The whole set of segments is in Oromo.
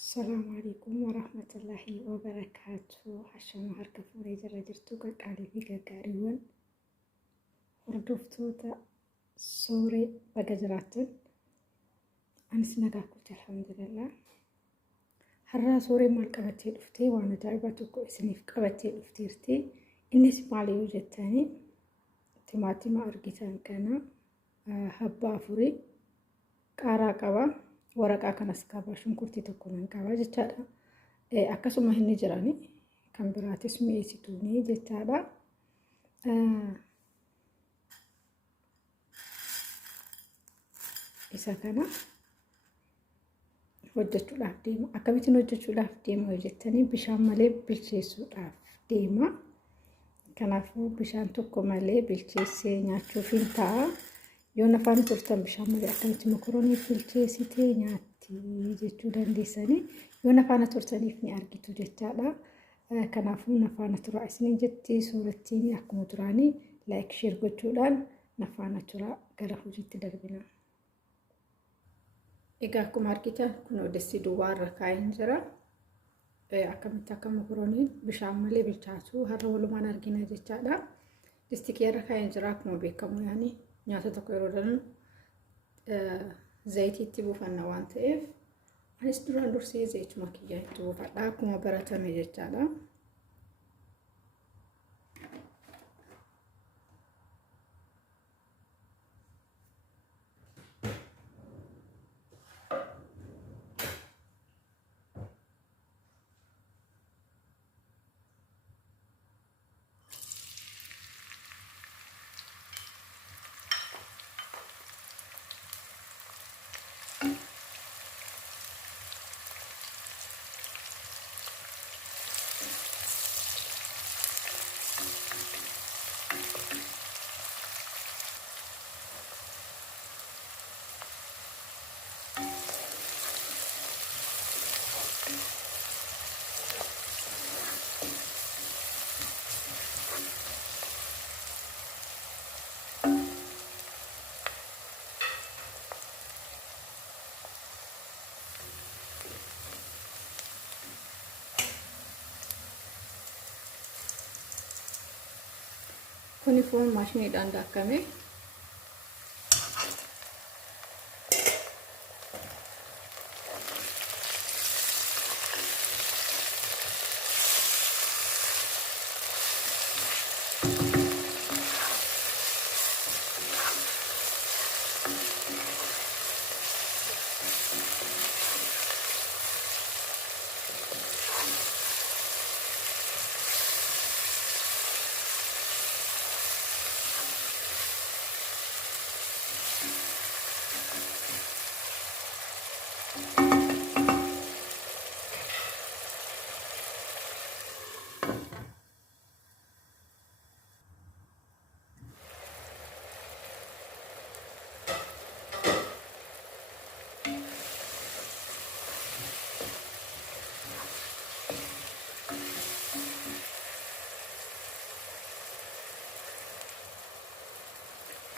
السلام عليكم ورحمة الله وبركاته. عشان هركب فريج رجرتو قالي في قاريون وردفتو سوري بقجراتن أنا سنقا قلت الحمد لله هرا سوري مال قبتي دفتي وانا جايبتو اسني في قبتي دفتيرتي إني سمالي وجدتاني تيماتي ما أرجيتان كان هبا فري قارا قبا ورقا كنس قبا شنكرتي تكونن قبا جتادا akkasuma hinni jirani kan biraatis mi'eessituuni jechaadha. Isa kana hojjechuudhaaf deema. Akkamitti hojjechuudhaaf deema jettanii bishaan malee bilcheessuudhaaf deema. Kanaafuu bishaan tokko malee bilcheessee nyaachuuf hin ta'a. Yoo nafaan turtan bishaan malee akkamitti mokoroonii bilcheessitee nyaatti jechuu dandeessanii. Yoo nafaana turtaniif ni argitu jechaadha. Kanaafuu nafaana turaa isiniin jetti suurattiin akkuma turaanii like share gochuudhaan nafaana turaa gara hojiitti darbina. Egaa akkuma argitan kun odeessi duwwaa irra kaa'een jira. Akkamitti akka mokorooniin bishaan malee bilchaatu har'a walumaan argina jechaadha. Distikii irra kaa'een jira akkuma beekamu yaani nyaata tokko yeroo danuu zayitiitti buufanna waan ta'eef anis duraan dursee zayituma kiyyaa itti buufadha akkuma baratame jechaadha. Kuni foon maashiniidhaan daakkame.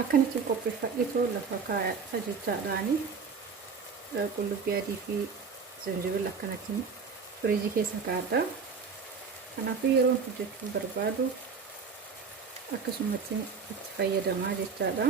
Akkanatti qopheeffadheetoo lafa kaa'aa jechaadhaani qullubbii adii fi zanjabiila akkanatti firiijii keessa kaa'adha. Kanaafuu yeroo hojjechuu barbaadu akkasumatti itti fayyadamaa jechaadha.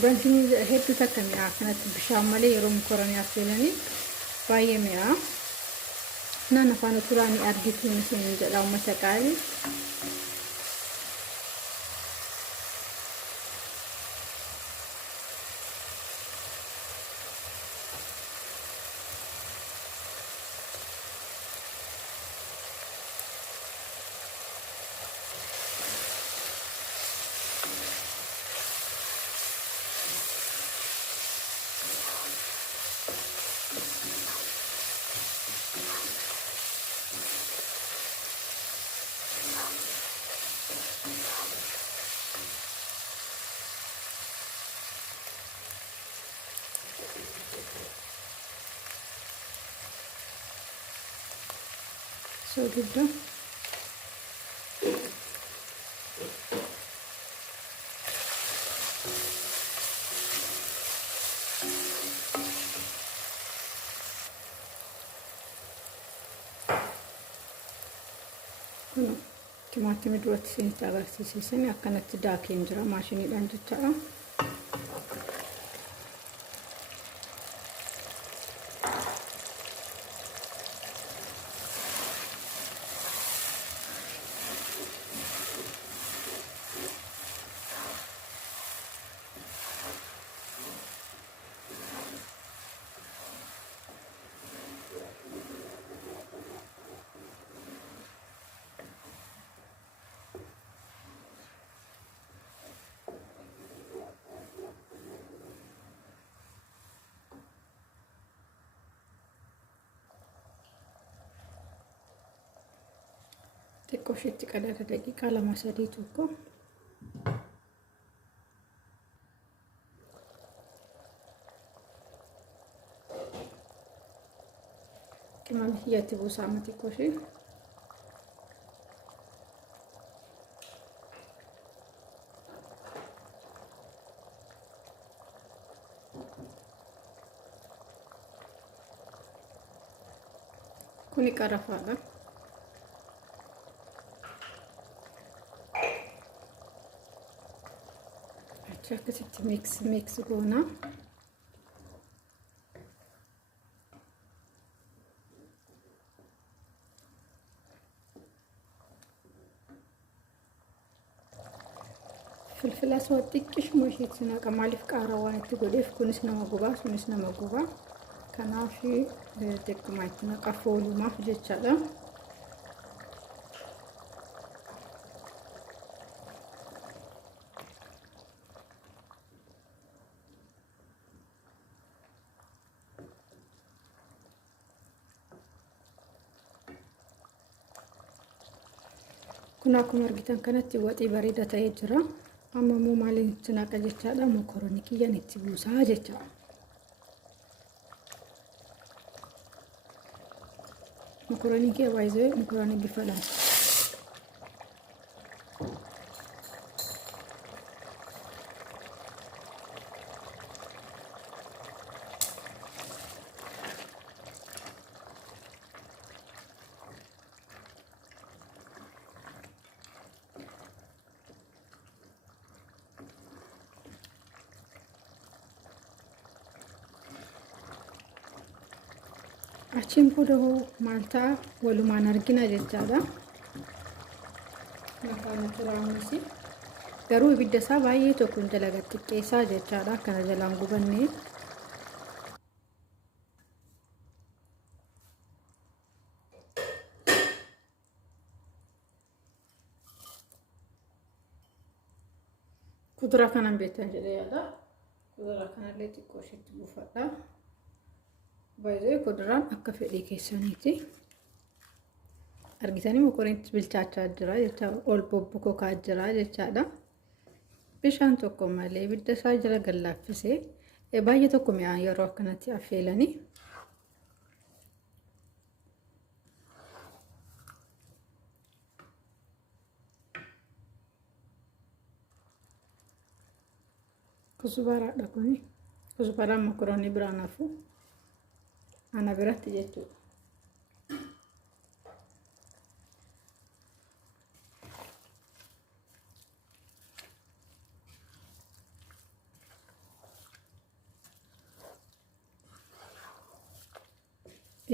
dhugaatiin hedduu takka mi'aa kanatti bishaan malee yeroo mokoroonii affeelanii baay'ee mi'aa. Naan afaan turaanii argituun isin jedha uummata qaalii. So giddu kun timaatimii duratti isinitti agarsiisan akkanatti daakeen jira maashiniidhaan jechaadha. xiqqoo isheetti qadaada daqiiqaa 2-3 tokko qimama hiyyatti buusaa amma xiqqoo ishee kuni qarafaadha. akkasitti mix goona. filfila aswaa xiqqishuma isheetti naqa maaliif qaaraa waan itti godheef kunis nama gubaa sunis nama gubaa kanaaf xiqquma itti naqa foolumaaf jechaadha. kun akkuma argitan kanatti waxii bareeda ta'ee jira. amma immoo maaliin itti naqa jechaadha mokoroonii kiyyaan itti buusaa jechaadha. mokoroonii kiyya baay'ee mokoroonii bifa lama. achiin booda maaltaa walumaan argina jechaadha. maqaan turaamisi garuu ibidda isaa baay'ee tokko jala xiqqeessaa jechaadha akkana jalaan gubanne. kuduraa kanan beektan jedhee yaada. kuduraa kanallee xiqqoo isheetti buufadha. baay'ee kuduraan akka fedhii keessaniiti. argitanii mokorooniitti bilchaachaa jira jechaadha. ol bobbokaa jira jechaadha. bishaan tokko malee ibidda isaa jala gallaaffisee baay'ee tokko mi'aan yeroo akkanatti affeelanii. kusubaaraadha kuni. kusubaaraan mokoroonii biraan hafu. ana biratti jechuudha.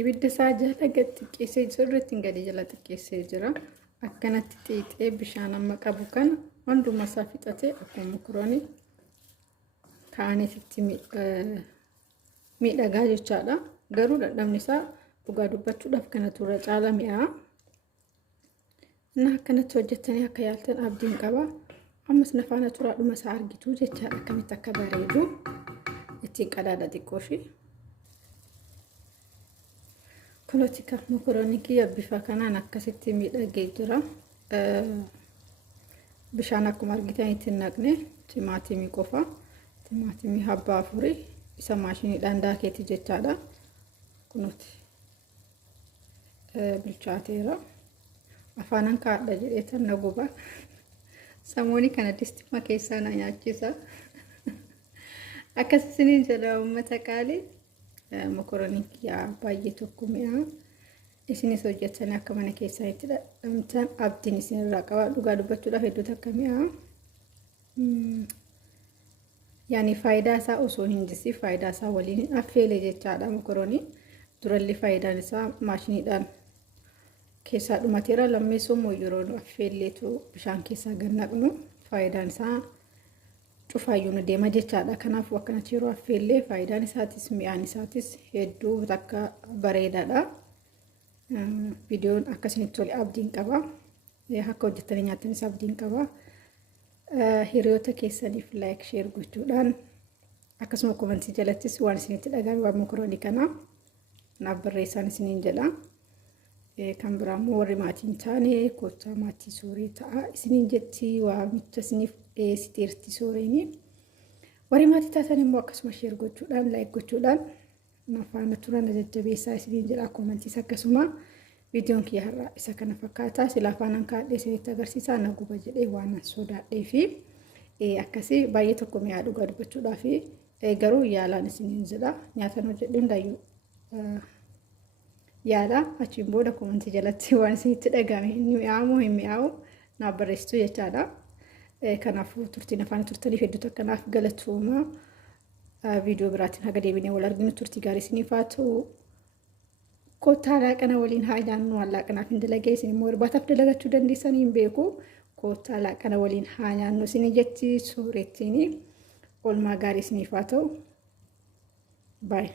ibidda isaa jala gad xiqqeessee sirriitti gadi jala xiqqeessee jira. Akkanatti xiixee bishaan amma qabu kana hunduma isaa fixatee akkuma mokoroonii kaanitti miidhagaa jechaadha. Garuu dadhabni isaa dhugaa dubbachuudhaaf kana turre caala mi'aa. Na akkanatti hojjettanii akka yaaltan abdiin qaba. Ammas nafaana turaadhuma isaa argitu jechaadha. Akkamitti akka bareedu ittiin qadaada xiqqooshi. Kunotika mokoroonii kiyya bifa kanaan akkasitti miidhagee jira. Bishaan akkuma argitanitti hin naqne timaatimii qofa. Timaatimii habbaa afurii isa maashiniidhaan daakeeti jechaadha. Kunuti bilchaateera. Afaanan kaadha jedheetan na guba. Samooni kana distima keessaa na nyaachisa. Akkasii jedha uummata qaalii. Mokoroonii kiyyaa baay'ee tokko mi'aa. Isinis hojjettanii akka mana keessanitti dhamtaan abdiin isinirraa qaba. Dhugaa dubbachuudhaaf hedduutu akka mi'aa. Yaani faayidaa isaa osoo hin jisi faayidaa isaa waliin affeelee jechaadha mokoroonii. Duralli faayidaan isaa maashiniidhaan keessaa dhumateera. Lammeessoo immoo yeroo affeelleetu bishaan keessaa gad naqnu faayidaan isaa cufaayyuu nu deema jechaadha. Kanaafuu akkanatti yeroo affeellee faayidaan isaatis mi'aan isaatis hedduu takka bareedaadha. Viidiyoon akkasinitti tole abdiin qaba. Akka hojjettanii nyaatanis abdiin qaba. Hiriyoota keessaniif like share gochuudhaan akkasuma komentii jalattis waan isinitti dhagahame waan mokoroonii kana naaf barreessaan isiniin jedha. Kan biraammoo warri maatiin taane kottaa maatii Soorii ta'a isiniin jetti waamicha isiniif dhiyeessiteerti Sooriini. Warri maatii taatan immoo akkasuma share gochuudhaan like gochuudhaan nafaana turan jajjabeessaa isiniin jedha. Koomentiis akkasuma viidiyoon kiyya har'a isa kana fakkaata. Sila afaanan kaadhee isinitti agarsiisaa na guba jedhee waan sodaadhee fi akkasii baay'ee tokko mi'aa dhugaa dubbachuudhaaf garuu yaalaan isiniin jedha. Nyaatan hojjedhu hundaayyuu yaala achiin booda komentii jalatti waan isinitti dhagahame hin mi'aamu hin mi'aawu naaf barreessitu jechaadha. Kanaafuu turtiin afaan turtaniif hedduutu akkanaaf galatooma. Viidiyoo biraatiin haga deebinee wal arginu turtii gaarii isiniif haa ta'u. Kottaa laaqana waliin haa nyaannu laaqanaaf hin dalagee isin immoo irbaataaf dalagachuu dandeessanii hin beeku. Kottaa laaqana waliin haa nyaannu isin jetti Soorettiin oolmaa gaarii isiniif haa ta'u. Bye.